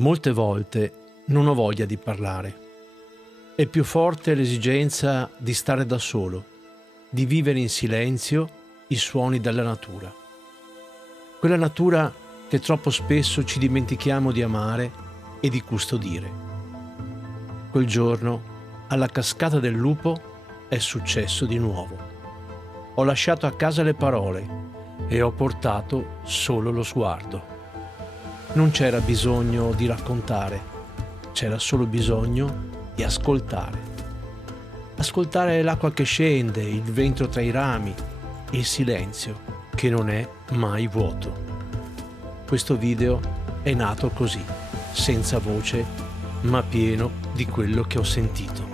Molte volte non ho voglia di parlare. È più forte l'esigenza di stare da solo, di vivere in silenzio i suoni della natura. Quella natura che troppo spesso ci dimentichiamo di amare e di custodire. Quel giorno, alla cascata del Lupo, è successo di nuovo. Ho lasciato a casa le parole e ho portato solo lo sguardo. Non c'era bisogno di raccontare, c'era solo bisogno di ascoltare. Ascoltare l'acqua che scende, il vento tra i rami, il silenzio che non è mai vuoto. Questo video è nato così, senza voce, ma pieno di quello che ho sentito.